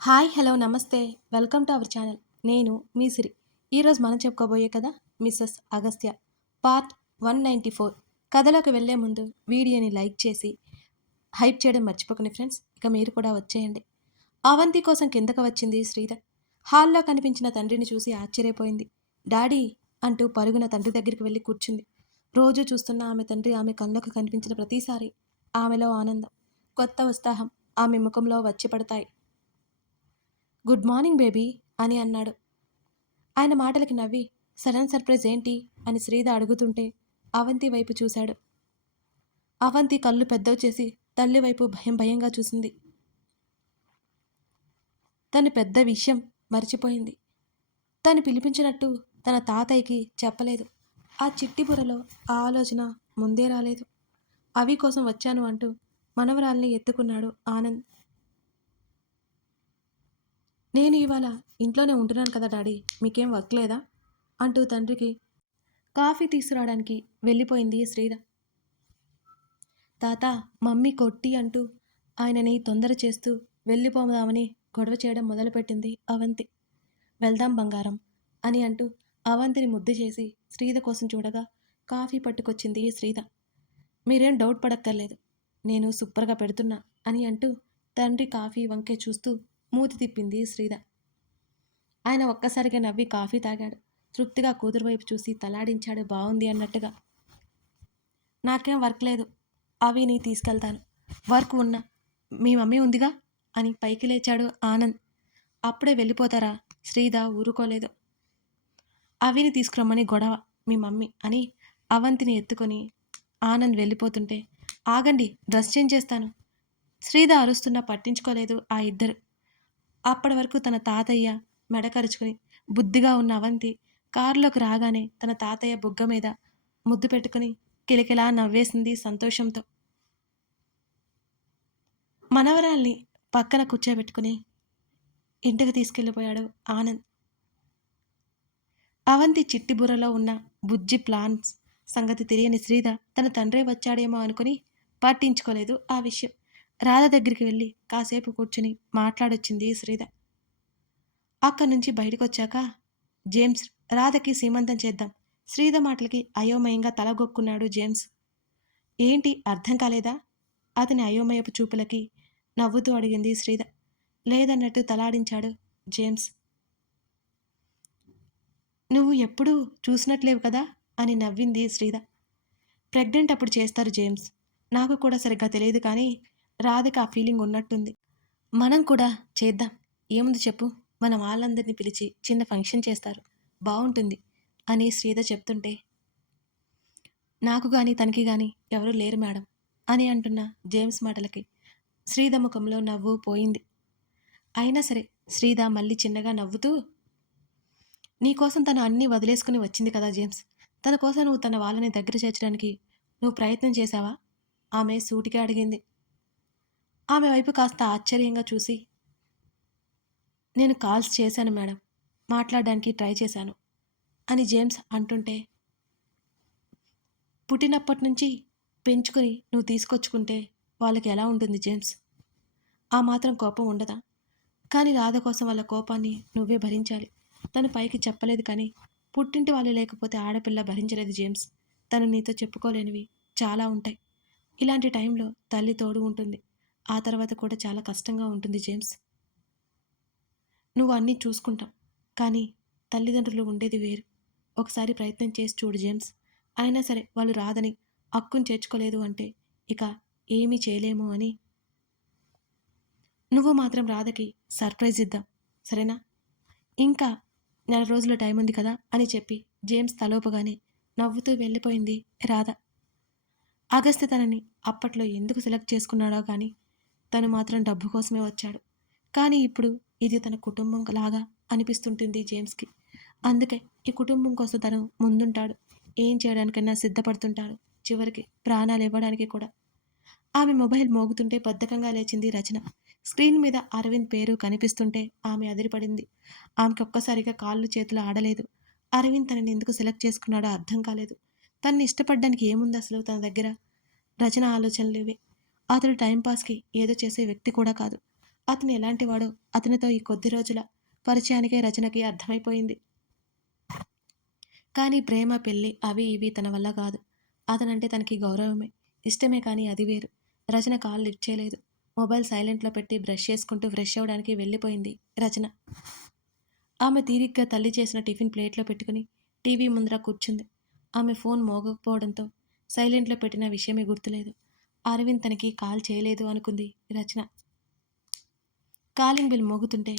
Hi hello నమస్తే welcome to our channel. నేను మీ సిరి. ఈరోజు మనం చెప్పుకోబోయే కదా మిస్సెస్ అగస్త్య పార్ట్ 194. కథలోకి వెళ్ళే ముందు వీడియోని లైక్ చేసి హైప్ చేయడం మర్చిపోకండి ఫ్రెండ్స్. ఇక మీరు కూడా వచ్చేయండి. అవంతి కోసం కిందకు వచ్చింది శ్రీధర్. హాల్లో కనిపించిన తండ్రిని చూసి ఆశ్చర్యపోయింది. డాడీ అంటూ పరుగున తండ్రి దగ్గరికి వెళ్ళి కూర్చుంది. రోజు చూస్తున్న ఆమె తండ్రి ఆమె కళ్ళకు కనిపించిన ప్రతిసారి ఆమెలో ఆనందం, కొత్త ఉత్సాహం ఆమె ముఖంలో వచ్చి పడతాయి. గుడ్ మార్నింగ్ బేబీ అని అన్నాడు. ఆయన మాటలకి నవ్వి సడన్ సర్ప్రైజ్ ఏంటి అని శ్రీధ అడుగుతుంటే అవంతి వైపు చూశాడు. అవంతి కళ్ళు పెద్దవి చేసి తల్లి వైపు భయం భయంగా చూసింది. తను పెద్ద విషయం మర్చిపోయింది. తను పిలిపించినట్టు తన తాతయ్యకి చెప్పలేదు. ఆ చిట్టి బుర్రలో ఆ ఆలోచన ముందే రాలేదు. అవి కోసం వచ్చాను అంటూ మనవరాల్ని ఎత్తుకున్నాడు ఆనంద్. నేను ఇవాళ ఇంట్లోనే ఉంటున్నాను కదా డాడీ, మీకేం వర్క్ లేదా అంటూ తండ్రికి కాఫీ తీసుకురావడానికి వెళ్ళిపోయింది శ్రీధ. తాత మమ్మీ కొట్టి అంటూ ఆయనని తొందర చేస్తూ వెళ్ళిపోదామని గొడవ చేయడం మొదలుపెట్టింది అవంతి. వెళ్దాం బంగారం అని అంటూ అవంతిని ముద్దు చేసి శ్రీధ కోసం చూడగా కాఫీ పట్టుకొచ్చింది శ్రీధ. మీరేం డౌట్ పడక్కర్లేదు, నేను సూపర్గా పెడుతున్నా అని అంటూ తండ్రి కాఫీ వంకే చూస్తూ మూతి తిప్పింది శ్రీధ. ఆయన ఒక్కసారిగా నవ్వి కాఫీ తాగాడు. తృప్తిగా కూతురు వైపు చూసి తలాడించాడు బాగుంది అన్నట్టుగా. నాకేం వర్క్ లేదు, అవి నీ తీసుకెళ్తాను. వర్క్ ఉన్నా మీ మమ్మీ ఉందిగా అని పైకి లేచాడు ఆనంద్. అప్పుడే వెళ్ళిపోతారా? శ్రీధ ఊరుకోలేదు. అవిని తీసుకురమ్మని గొడవ మీ మమ్మీ అని అవంతిని ఎత్తుకొని ఆనంద్ వెళ్ళిపోతుంటే ఆగండి డ్రెస్ చేంజ్ చేస్తాను. శ్రీధ అరుస్తున్నా పట్టించుకోలేదు ఆ ఇద్దరు. అప్పటి వరకు తన తాతయ్య మెడకరుచుకుని బుద్ధిగా ఉన్న అవంతి కారులోకి రాగానే తన తాతయ్య బుగ్గ మీద ముద్దు పెట్టుకుని కిలకిలా నవ్వేసింది సంతోషంతో. మనవరాల్ని పక్కన కూర్చోబెట్టుకుని ఇంటికి తీసుకెళ్ళిపోయాడు ఆనంద్. అవంతి చిట్టి బుర్రలో ఉన్న బుజ్జి ప్లాన్స్ సంగతి తెలియని శ్రీధ తన తండ్రే వచ్చాడేమో అనుకుని పట్టించుకోలేదు ఆ విషయం. రాధ దగ్గరికి వెళ్ళి కాసేపు కూర్చుని మాట్లాడొచ్చింది శ్రీధ. అక్కడి నుంచి బయటకొచ్చాక జేమ్స్ రాధకి సీమంతం చేద్దాం. శ్రీధ మాటలకి అయోమయంగా తలగొక్కున్నాడు జేమ్స్. ఏంటి అర్థం కాలేదా? అతని అయోమయపు చూపులకి నవ్వుతూ అడిగింది శ్రీధ. లేదన్నట్టు తలాడించాడు జేమ్స్. నువ్వు ఎప్పుడూ చూసినట్లేవు కదా అని నవ్వింది శ్రీధ. ప్రెగ్నెంట్ అప్పుడు చేస్తారు జేమ్స్, నాకు కూడా సరిగ్గా తెలియదు కానీ రాధకి ఆ ఫీలింగ్ ఉన్నట్టుంది. మనం కూడా చేద్దాం, ఏముంది చెప్పు, మన వాళ్ళందరినీ పిలిచి చిన్న ఫంక్షన్ చేస్తారు, బాగుంటుంది అని శ్రీధ చెప్తుంటే నాకు కానీ తనకి కానీ ఎవరూ లేరు మేడం అని అంటున్న జేమ్స్ మాటలకి శ్రీధ ముఖంలో నవ్వు పోయింది. అయినా సరే శ్రీధ మళ్ళీ చిన్నగా నవ్వుతూ నీకోసం తను అన్నీ వదిలేసుకుని వచ్చింది కదా జేమ్స్, తన కోసం నువ్వు తన వాళ్ళని దగ్గర చేర్చడానికి నువ్వు ప్రయత్నం చేశావా? ఆమె సూటిగా అడిగింది. ఆమె వైపు కాస్త ఆశ్చర్యంగా చూసి నేను కాల్స్ చేశాను మేడం, మాట్లాడడానికి ట్రై చేశాను అని జేమ్స్ అంటుంటే పుట్టినప్పటి నుంచి పెంచుకొని నువ్వు తీసుకొచ్చుకుంటే వాళ్ళకి ఎలా ఉంటుంది జేమ్స్? ఆ మాత్రం కోపం ఉండదా? కానీ రాధ కోసం వాళ్ళ కోపాన్ని నువ్వే భరించాలి. తను పైకి చెప్పలేదు కానీ పుట్టింటి వాళ్ళు లేకపోతే ఆడపిల్ల భరించలేదు జేమ్స్. తను నీతో చెప్పుకోలేనివి చాలా ఉంటాయి. ఇలాంటి టైంలో తల్లి తోడు ఉంటుంది, ఆ తర్వాత కూడా చాలా కష్టంగా ఉంటుంది జేమ్స్. నువ్వు అన్నీ చూసుకుంటావు కానీ తల్లిదండ్రులు ఉండేది వేరు. ఒకసారి ప్రయత్నం చేసి చూడు జేమ్స్. అయినా సరే వాళ్ళు రాదని హక్కును చేర్చుకోలేదు అంటే ఇక ఏమీ చేయలేము అని. నువ్వు మాత్రం రాధకి సర్ప్రైజ్ ఇద్దాం సరేనా? ఇంకా నెల రోజుల టైం ఉంది కదా అని చెప్పి జేమ్స్ తలోపగానే నవ్వుతూ వెళ్ళిపోయింది రాధ. అగస్త్య తనని అప్పట్లో ఎందుకు సెలెక్ట్ చేసుకున్నాడో కానీ తను మాత్రం డబ్బు కోసమే వచ్చాడు. కానీ ఇప్పుడు ఇది తన కుటుంబం లాగా అనిపిస్తుంటుంది జేమ్స్కి. అందుకే ఈ కుటుంబం కోసం తను ముందుంటాడు, ఏం చేయడానికైనా సిద్ధపడుతుంటాడు, చివరికి ప్రాణాలు ఇవ్వడానికి కూడా. ఆమె మొబైల్ మోగుతుంటే బద్ధకంగా లేచింది రచన. స్క్రీన్ మీద అరవింద్ పేరు కనిపిస్తుంటే ఆమె అదిరిపడింది. ఆమెకు ఒక్కసారిగా కాళ్ళు చేతులు ఆడలేదు. అరవింద్ తనని ఎందుకు సెలెక్ట్ చేసుకున్నాడో అర్థం కాలేదు. తనని ఇష్టపడడానికి ఏముంది అసలు తన దగ్గర? రచన ఆలోచనలు ఇవే. అతడు టైంపాస్కి ఏదో చేసే వ్యక్తి కూడా కాదు. అతను ఎలాంటివాడో అతనితో ఈ కొద్ది రోజుల పరిచయానికే రచనకి అర్థమైపోయింది. కానీ ప్రేమ, పెళ్లి అవి ఇవి తన వల్ల కాదు. అతనంటే తనకి గౌరవమే, ఇష్టమే కానీ అది వేరు. రచన కాల్ లిఫ్ట్ చేయలేదు. మొబైల్ సైలెంట్లో పెట్టి బ్రష్ చేసుకుంటూ ఫ్రెష్ అవ్వడానికి వెళ్ళిపోయింది రచన. ఆమె తీరిగ్గా తల్లి చేసిన టిఫిన్ ప్లేట్లో పెట్టుకుని టీవీ ముందర కూర్చుంది. ఆమె ఫోన్ మోగకపోవడంతో సైలెంట్లో పెట్టిన విషయమే గుర్తులేదు. అరవింద్ తనకి కాల్ చేయలేదు అనుకుంది రచన. కాలింగ్ బిల్ మోగుతుంటే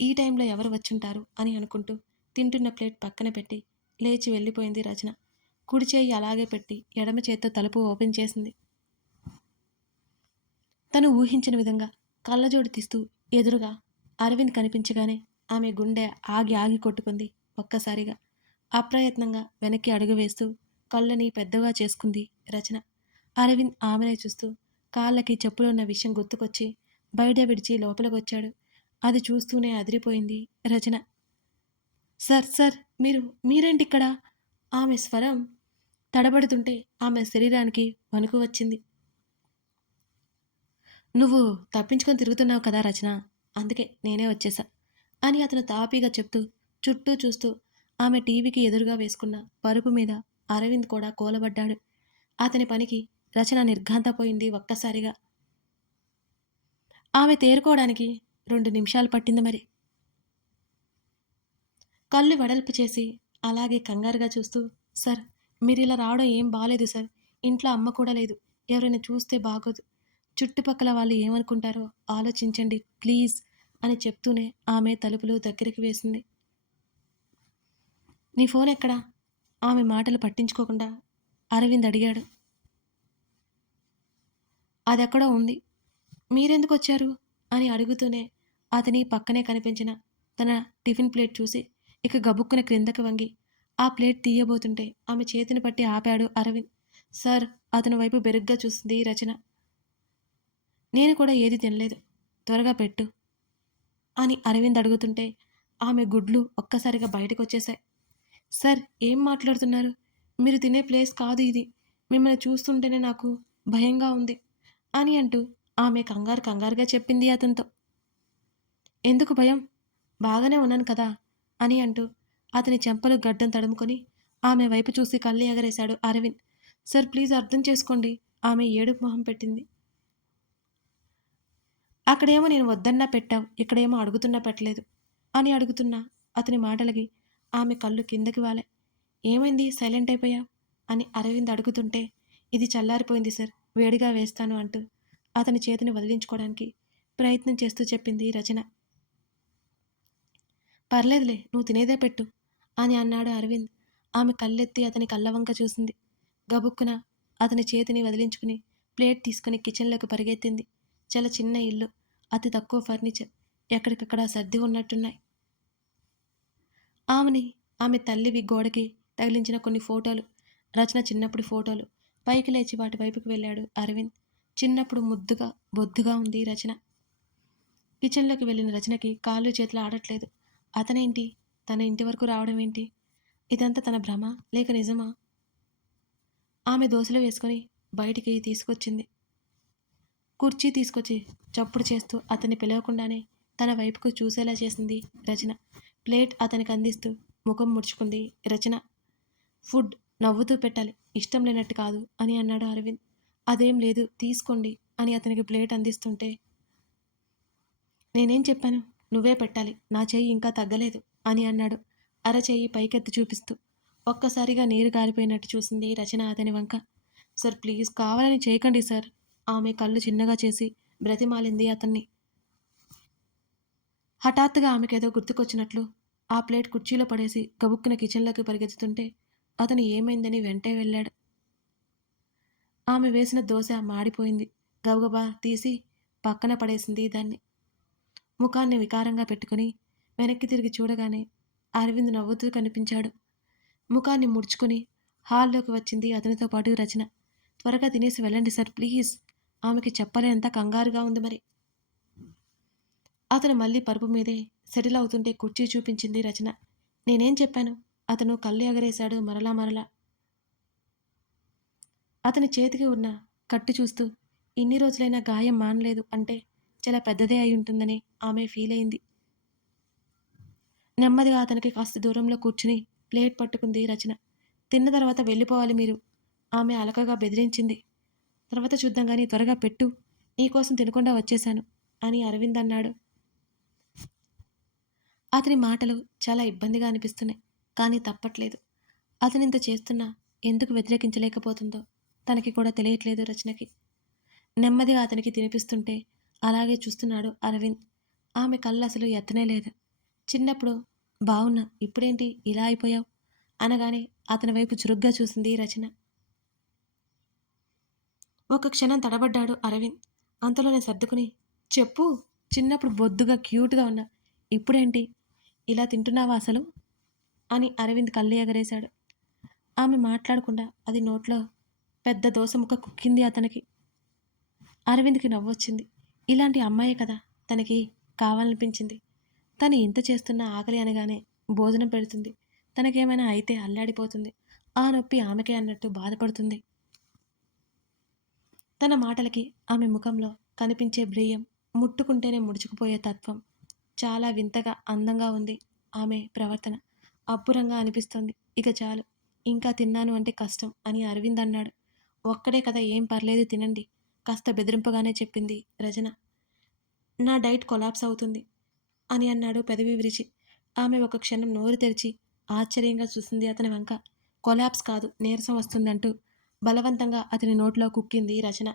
ఈ టైంలో ఎవరు వచ్చుంటారు అని అనుకుంటూ తింటున్న ప్లేట్ పక్కన పెట్టి లేచి వెళ్ళిపోయింది రచన. కుడి చేయి అలాగే పెట్టి ఎడమ చేత్తో తలుపు ఓపెన్ చేసింది. తను ఊహించిన విధంగా కళ్ళజోడు తీస్తూ ఎదురుగా అరవింద్ కనిపించగానే ఆమె గుండె ఆగి ఆగి కొట్టుకుంది ఒక్కసారిగా. అప్రయత్నంగా వెనక్కి అడుగు వేస్తూ కళ్ళని పెద్దగా చేసుకుంది రచన. అరవింద్ ఆమెనే చూస్తూ కాళ్ళకి చెప్పులున్న విషయం గుర్తుకొచ్చి బయట విడిచి లోపలికొచ్చాడు. అది చూస్తూనే అదిరిపోయింది రచన. Sir sir మీరేంటిక్కడ? ఆమె స్వరం తడబడుతుంటే ఆమె శరీరానికి వణుకు వచ్చింది. నువ్వు తప్పించుకొని తిరుగుతున్నావు కదా రచన, అందుకే నేనే వచ్చేసా అని అతను తాపీగా చెప్తూ చుట్టూ చూస్తూ ఆమె టీవీకి ఎదురుగా వేసుకున్న పరుపు మీద అరవింద్ కూడా కూలబడ్డాడు. అతని పనికి రచన నిర్ఘాంతపోయింది ఒక్కసారిగా. ఆమె తేరుకోవడానికి 2 నిమిషాలు పట్టింది మరి. కళ్ళు వెడల్పు చేసి అలాగే కంగారుగా చూస్తూ, సార్ మీరిలా రావడం ఏం బాలేదు సార్. ఇంట్లో అమ్మ కూడా లేదు. ఎవరైనా చూస్తే బాగోదు. చుట్టుపక్కల వాళ్ళు ఏమనుకుంటారో ఆలోచించండి ప్లీజ్ అని చెప్తూనే ఆమె తలుపులు దగ్గరికి వేసింది. నీ ఫోన్ ఎక్కడా? ఆమె మాటలు పట్టించుకోకుండా అరవింద్ అడిగాడు. అదెక్కడో ఉంది. మీరెందుకు వచ్చారు అని అడుగుతూనే అతని పక్కనే కనిపించిన తన టిఫిన్ ప్లేట్ చూసి ఇక గబుక్కున క్రిందకి వంగి ఆ ప్లేట్ తీయబోతుంటే ఆమె చేతిని పట్టి ఆపాడు అరవింద్. సార్ అతని వైపు బెరుగ్గా చూసింది రచన. నేను కూడా ఏది తినలేదు, త్వరగా పెట్టు అని అరవింద్ అడుగుతుంటే ఆమె గుడ్లు ఒక్కసారిగా బయటకు వచ్చేశాయి. సార్ ఏం మాట్లాడుతున్నారు? మీరు తినే ప్లేస్ కాదు ఇది. మిమ్మల్ని చూస్తుంటేనే నాకు భయంగా ఉంది అని అంటూ ఆమె కంగారుగా చెప్పింది అతనితో. ఎందుకు భయం? బాగానే ఉన్నాను కదా అని అంటూ అతని చెంపలు గడ్డం తడుముకొని ఆమె వైపు చూసి కళ్ళు ఎగరేశాడు అరవింద్. సార్ ప్లీజ్ అర్థం చేసుకోండి. ఆమె ఏడుపు మొహం పెట్టింది. అక్కడేమో నేను వద్దన్నా పెట్టావు, ఇక్కడేమో అడుగుతున్నా పెట్టలేదు అని అడుగుతున్నా అతని మాటలకి ఆమె కళ్ళు కిందకి వాలే. ఏమైంది సైలెంట్ అయిపోయావు అని అరవింద్ అడుగుతుంటే ఇది చల్లారిపోయింది సార్, వేడిగా వేస్తాను అంటూ అతని చేతిని వదిలించుకోవడానికి ప్రయత్నం చేస్తూ చెప్పింది రచన. పర్లేదులే నువ్వు తినేదే పెట్టు అని అన్నాడు అరవింద్. ఆమె కళ్ళెత్తి అతని కళ్ళవంక చూసింది. గబుక్కున అతని చేతిని వదిలించుకుని ప్లేట్ తీసుకుని కిచెన్లోకి పరిగెత్తింది. చాలా చిన్న ఇల్లు, అతి తక్కువ ఫర్నిచర్, ఎక్కడికక్కడ సర్ది ఉన్నట్టున్నాయి. ఆమె తల్లివి గోడకి తగిలించిన కొన్ని ఫోటోలు, రచన చిన్నప్పుడు ఫోటోలు. పైకి లేచి వాటి వైపుకి వెళ్ళాడు అరవింద్. చిన్నప్పుడు ముద్దుగా బొద్దుగా ఉంది రచన. కిచెన్లోకి వెళ్ళిన రచనకి కాళ్ళు చేతులు ఆడట్లేదు. అతనేంటి తన ఇంటి వరకు రావడం ఏంటి? ఇదంతా తన భ్రమ లేక నిజమా? ఆమె దోశలు వేసుకొని బయటికి తీసుకొచ్చింది. కుర్చీ తీసుకొచ్చి చప్పుడు చేస్తూ అతన్ని పిలవకుండానే తన వైపుకు చూసేలా చేసింది రచన. ప్లేట్ అతనికి అందిస్తూ ముఖం ముడుచుకుంది రచన. ఫుడ్ నవ్వుతూ పెట్టాలి, ఇష్టం లేనట్టు కాదు అని అన్నాడు అరవింద్. అదేం లేదు తీసుకోండి అని అతనికి ప్లేట్ అందిస్తుంటే, నేనేం చెప్పాను? నువ్వే పెట్టాలి, నా చెయ్యి ఇంకా తగ్గలేదు అని అన్నాడు అరచెయ్యి పైకెత్తి చూపిస్తూ. ఒక్కసారిగా నీరు గారిపోయినట్టు చూసింది రచన అతని వంక. సార్ ప్లీజ్ కావాలని చేయకండి సార్. ఆమె కళ్ళు చిన్నగా చేసి బ్రతిమాలింది అతన్ని. హఠాత్తుగా ఆమెకేదో గుర్తుకొచ్చినట్లు ఆ ప్లేట్ కుర్చీలో పడేసి గబుక్కున కిచెన్లోకి పరిగెత్తుతుంటే అతను ఏమైందని వెంటే వెళ్ళాడు. ఆమె వేసిన దోశ మాడిపోయింది. గబగబా తీసి పక్కన పడేసింది దాన్ని. ముఖాన్ని వికారంగా పెట్టుకుని వెనక్కి తిరిగి చూడగానే అరవింద్ నవ్వుతూ కనిపించాడు. ముఖాన్ని ముడుచుకుని హాల్లోకి వచ్చింది అతనితో పాటు రచన. త్వరగా తినేసి వెళ్ళండి సార్ ప్లీజ్. ఆమెకి చెప్పలేనంత కంగారుగా ఉంది మరి. అతను మళ్ళీ పరుపు మీదే సెటిల్ అవుతుంటే కుర్చీ చూపించింది రచన. నేనేం చెప్పాను? అతను కళ్ళు ఎగరేశాడు మరలా. అతని చేతికి ఉన్న కట్టు చూస్తూ ఇన్ని రోజులైనా గాయం మానలేదు అంటే చాలా పెద్దదే అయి ఉంటుందని ఆమె ఫీల్ అయింది. నెమ్మదిగా అతనికి కాస్త దూరంలో కూర్చుని ప్లేట్ పట్టుకుంది రచన. తిన్న తర్వాత వెళ్ళిపోవాలి మీరు. ఆమె అలకగా బెదిరించింది. తర్వాత చూద్దాం గాని త్వరగా పెట్టు. నీకోసం తినకుండా వచ్చేశాను అని అరవింద్ అన్నాడు. అతని మాటలు చాలా ఇబ్బందిగా అనిపిస్తున్నాయి. కానీ తప్పట్లేదు. అతనింత చేస్తున్నా ఎందుకు వ్యతిరేకించలేకపోతుందో తనకి కూడా తెలియట్లేదు రచనకి. నెమ్మదిగా అతనికి తినిపిస్తుంటే అలాగే చూస్తున్నాడు అరవింద్. ఆమె కళ్ళు అసలు ఎత్తనే లేదు. చిన్నప్పుడు బావున్నా, ఇప్పుడేంటి ఇలా అయిపోయావు అనగానే అతని వైపు చురుగ్గా చూసింది రచన. ఒక క్షణం తడబడ్డాడు అరవింద్. అంతలోనే సర్దుకుని, చెప్పు, చిన్నప్పుడు బొద్దుగా క్యూట్గా ఉన్నా, ఇప్పుడేంటి ఇలా తింటున్నావా అసలు అని అరవింద్ కళ్ళు ఎగరేశాడు. ఆమె మాట్లాడకుండా అది నోట్లో పెద్ద దోస ముక్క కుక్కింది అతనికి. అరవింద్కి నవ్వొచ్చింది. ఇలాంటి అమ్మాయే కదా తనకి కావాలనిపించింది. తను ఇంత చేస్తున్న ఆకలి అనగానే భోజనం పెడుతుంది. తనకేమైనా అయితే అల్లాడిపోతుంది. ఆ నొప్పి ఆమెకే అన్నట్టు బాధపడుతుంది. తన మాటలకి ఆమె ముఖంలో కనిపించే బ్రియం, ముట్టుకుంటేనే ముడుచుకుపోయే తత్వం చాలా వింతగా అందంగా ఉంది. ఆమె ప్రవర్తన అబ్బురంగా అనిపిస్తోంది. ఇక చాలు, ఇంకా తిన్నాను అంటే కష్టం అని అరవింద్ అన్నాడు. ఒక్కడే కదా, ఏం పర్లేదు తినండి కాస్త బెదిరింపుగానే చెప్పింది రచన. నా డైట్ కొలాప్స్ అవుతుంది అని అన్నాడు పెదవి విరిచి. ఆమె ఒక క్షణం నోరు తెరిచి ఆశ్చర్యంగా చూసింది అతని వంక. కొలాప్స్ కాదు, నీరసం వస్తుందంటూ బలవంతంగా అతని నోట్లో కుక్కింది రచన.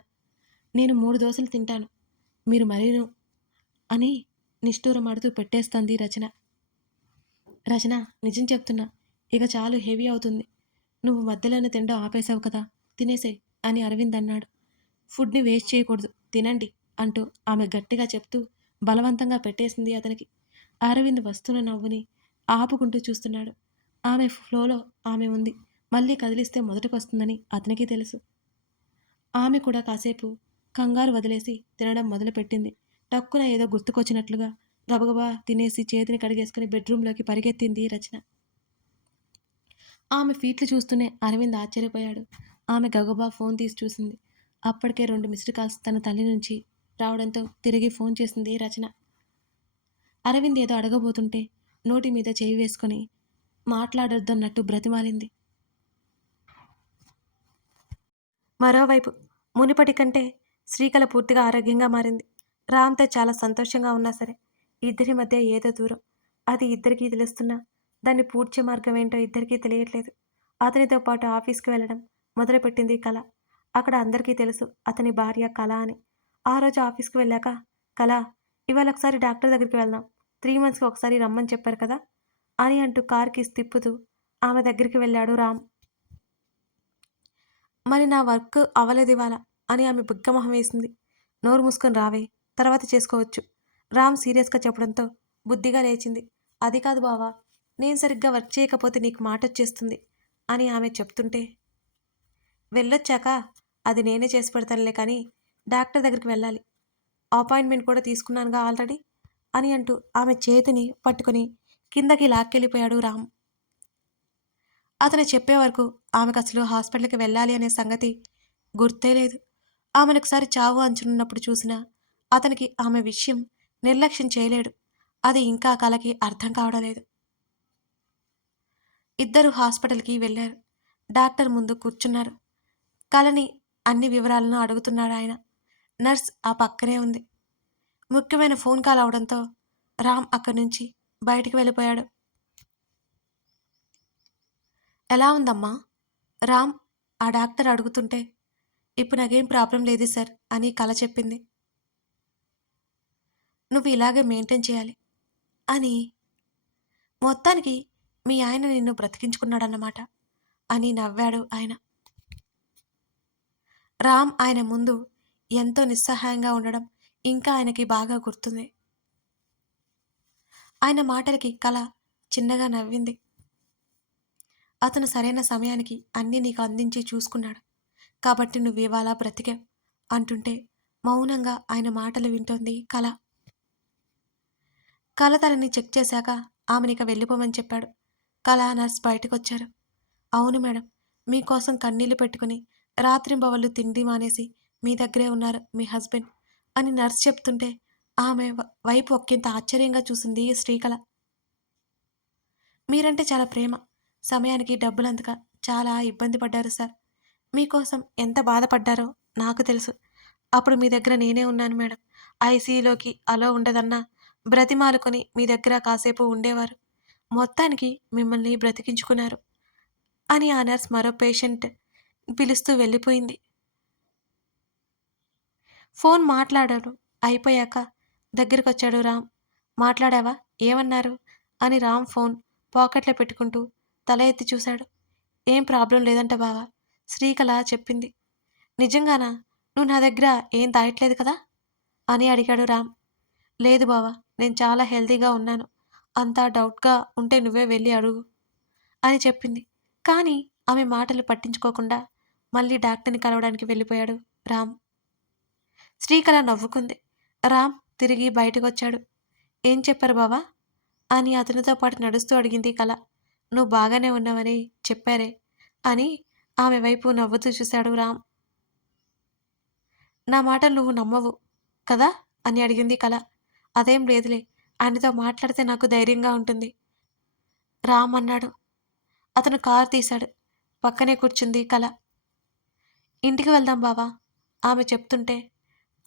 నేను 3 దోశలు తింటాను, మీరు మరీను అని నిష్ఠూరమాడుతూ పెట్టేస్తుంది రచన. రచన, నిజం చెప్తున్నా, ఇక చాలు, హెవీ అవుతుంది. నువ్వు మధ్యలోనే తినడం ఆపేశావు కదా, తినేసే అని అరవింద్ అన్నాడు. ఫుడ్ని వేస్ట్ చేయకూడదు, తినండి అంటూ ఆమె గట్టిగా చెప్తూ బలవంతంగా పెట్టేసింది అతనికి. అరవింద్ వస్తున్న నవ్వుని ఆపుకుంటూ చూస్తున్నాడు. ఆమె ఫ్లోలో ఆమె ఉంది. మళ్ళీ కదిలిస్తే మొదటికొస్తుందని అతనికి తెలుసు. ఆమె కూడా కాసేపు కంగారు వదిలేసి తినడం మొదలుపెట్టింది. టక్కున ఏదో గుర్తుకొచ్చినట్లుగా గబగబా తినేసి చేతిని కడిగేసుకుని బెడ్రూంలోకి పరిగెత్తింది రచన. ఆమె ఫీట్లు చూస్తూనే అరవింద్ ఆశ్చర్యపోయాడు. ఆమె గబగబా ఫోన్ తీసి చూసింది. అప్పటికే 2 మిస్డ్ కాల్స్ తన తల్లి నుంచి రావడంతో తిరిగి ఫోన్ చేసింది రచన. అరవింద్ ఏదో అడగబోతుంటే నోటి మీద చేయి వేసుకొని మాట్లాడొద్దన్నట్టు బ్రతిమాలింది. మరోవైపు మునుపటి కంటే శ్రీకళ పూర్తిగా ఆరోగ్యంగా మారింది. రామ్తో చాలా సంతోషంగా ఉన్నా సరే ఇద్దరి మధ్య ఏదో దూరం. అది ఇద్దరికీ తెలుస్తున్నా దాన్ని పూడ్చే మార్గం ఏంటో ఇద్దరికీ తెలియట్లేదు. అతనితో పాటు ఆఫీస్కి వెళ్ళడం మొదలుపెట్టింది కళ. అక్కడ అందరికీ తెలుసు అతని భార్య కళ అని. ఆ రోజు ఆఫీస్కి వెళ్ళాక, కళ, ఇవాళ ఒకసారి డాక్టర్ దగ్గరికి వెళ్దాం, 3 మంత్స్కి ఒకసారి రమ్మని చెప్పారు కదా అని అంటూ కార్ కీస్ తిప్పుతూ ఆమె దగ్గరికి వెళ్ళాడు రామ్. మరి నా వర్క్ అవ్వలేదు ఇవాళ అని ఆమె బిగ్గమొహం వేసింది. నోరు మూసుకొని రావే, తర్వాత చేసుకోవచ్చు రామ్ సీరియస్గా చెప్పడంతో బుద్ధిగా లేచింది. అది కాదు బావా, నేను సరిగ్గా వర్క్ చేయకపోతే నీకు మాటొచ్చేస్తుంది అని ఆమె చెప్తుంటే, వెళ్ళొచ్చాక అది నేనే చేసి పెడతానులే కానీ డాక్టర్ దగ్గరికి వెళ్ళాలి, అపాయింట్మెంట్ కూడా తీసుకున్నానుగా ఆల్రెడీ అని అంటూ ఆమె చేతిని పట్టుకుని కిందకి లాక్కెళ్ళిపోయాడు రామ్. అతను చెప్పే వరకు ఆమెకు అసలు హాస్పిటల్కి వెళ్ళాలి అనే సంగతి గుర్తే లేదు. ఆమెను ఒకసారి చావు అంచునున్నప్పుడు చూసినా అతనికి ఆమె విషయం నిర్లక్ష్యం చేయలేడు. అది ఇంకా కళకి అర్థం కావడం లేదు. ఇద్దరు హాస్పిటల్కి వెళ్ళారు. డాక్టర్ ముందు కూర్చున్నారు. కళని అన్ని వివరాలను అడుగుతున్నాడు ఆయన. నర్స్ ఆ పక్కనే ఉంది. ముఖ్యమైన ఫోన్ కాల్ అవడంతో రామ్ అక్కడి నుంచి బయటికి వెళ్ళిపోయాడు. ఎలా ఉందమ్మా రామ్ ఆ డాక్టర్ అడుగుతుంటే, ఇప్పుడు నాకేం ప్రాబ్లం లేదు సార్ అని కళ చెప్పింది. నువ్వు ఇలాగే మెయింటైన్ చేయాలి అని, మొత్తానికి మీ ఆయన నిన్ను బ్రతికించుకున్నాడన్నమాట అని నవ్వాడు ఆయన. రామ్ ఆయన ముందు ఎంతో నిస్సహాయంగా ఉండడం ఇంకా ఆయనకి బాగా గుర్తుంది. ఆయన మాటలకి కళ చిన్నగా నవ్వింది. అతను సరైన సమయానికి అన్నీ నీకు అందించి చూసుకున్నాడు కాబట్టి నువ్వు ఇవాళ బ్రతికావు అంటుంటే మౌనంగా ఆయన మాటలు వింటోంది కళ. కళ తనని చెక్ చేశాక ఆమెనిక వెళ్ళిపోమని చెప్పాడు. కళ, నర్స్ బయటకొచ్చారు. అవును మేడం, మీకోసం కన్నీళ్లు పెట్టుకుని రాత్రింబవళ్ళు తిండి మానేసి మీ దగ్గరే ఉన్నారు మీ హస్బెండ్ అని నర్స్ చెప్తుంటే ఆమె వైపు ఒక్కింత ఆశ్చర్యంగా చూసింది శ్రీకళ. మీరంటే చాలా ప్రేమ. సమయానికి డబ్బులందక చాలా ఇబ్బంది పడ్డారు సార్. మీకోసం ఎంత బాధపడ్డారో నాకు తెలుసు. అప్పుడు మీ దగ్గర నేనే ఉన్నాను మేడం. ఐసీయూలోకి అలో ఉండదన్నా బ్రతిమాలుకొని మీ దగ్గర కాసేపు ఉండేవారు. మొత్తానికి మిమ్మల్ని బ్రతికించుకున్నారు అని ఆ నర్స్ మరో పేషెంట్ పిలుస్తూ వెళ్ళిపోయింది. ఫోన్ మాట్లాడారు. అయిపోయాక దగ్గరకొచ్చాడు రామ్. మాట్లాడావా? ఏమన్నారు? అని రామ్ ఫోన్ పాకెట్లో పెట్టుకుంటూ తల ఎత్తి చూశాడు. ఏం ప్రాబ్లం లేదంట బావ. శ్రీకళ చెప్పింది. నిజంగానా? నువ్వు నా దగ్గర ఏం దాయట్లేదు కదా? అని అడిగాడు రామ్. లేదు బావ. నేను చాలా హెల్తీగా ఉన్నాను. అంతా డౌట్‌గా ఉంటే నువ్వే వెళ్ళి అడుగు అని చెప్పింది. కానీ ఆమె మాటలు పట్టించుకోకుండా మళ్ళీ డాక్టర్‌ని కలవడానికి వెళ్ళిపోయాడు రామ్. శ్రీకళ నవ్వుకుంది. రామ్ తిరిగి బయటకొచ్చాడు. ఏం చెప్పారు బావా? అని అతనితో పాటు నడుస్తూ అడిగింది కళ. నువ్వు బాగానే ఉన్నావని చెప్పారే అని ఆమె వైపు నవ్వుతూ చూశాడు రామ్. నా మాటలు నువ్వు నమ్మవు కదా అని అడిగింది కళ. అదేం లేదులే. ఆయనతో మాట్లాడితే నాకు ధైర్యంగా ఉంటుంది రామ్ అన్నాడు. అతను కారు తీశాడు. పక్కనే కూర్చుంది కళ. ఇంటికి వెళ్దాం బావా ఆమె చెప్తుంటే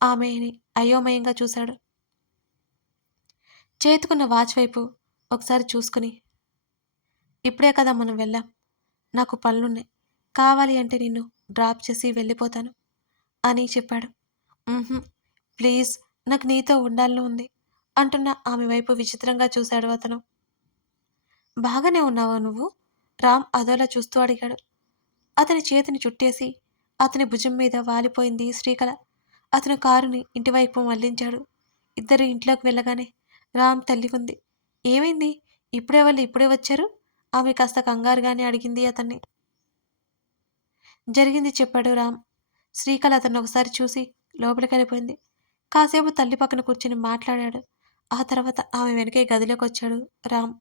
ఆమెని అయోమయంగా చూశాడు. చేతుకున్న వాచ్ వైపు ఒకసారి చూసుకుని ఇప్పుడే కదా మనం వెళ్ళాం. నాకు పనులున్నాయి. కావాలి అంటే నిన్ను డ్రాప్ చేసి వెళ్ళిపోతాను అని చెప్పాడు. ఉహుం, ప్లీజ్ నాకు నీతో ఉండాలని ఉంది అంటున్న ఆమె వైపు విచిత్రంగా చూశాడు అతను. బాగానే ఉన్నావా నువ్వు? రామ్ అదోలా చూస్తూ అడిగాడు. అతని చేతిని చుట్టేసి అతని భుజం మీద వాలిపోయింది శ్రీకళ. అతను కారుని ఇంటివైపు మళ్లించాడు. ఇద్దరు ఇంట్లోకి వెళ్ళగానే రామ్ తల్లి ఉంది. ఏమైంది? ఇప్పుడే వాళ్ళు ఇప్పుడే వచ్చారు? ఆమె కాస్త కంగారుగానే అడిగింది అతన్ని. జరిగింది చెప్పాడు రామ్. శ్రీకళ అతన్ని ఒకసారి చూసి లోపలికెళ్ళిపోయింది. కాసేపు తల్లి పక్కన కూర్చుని మాట్లాడాడు. ఆ తర్వాత ఆమె వెనకే గదిలోకి వచ్చాడు రామ్.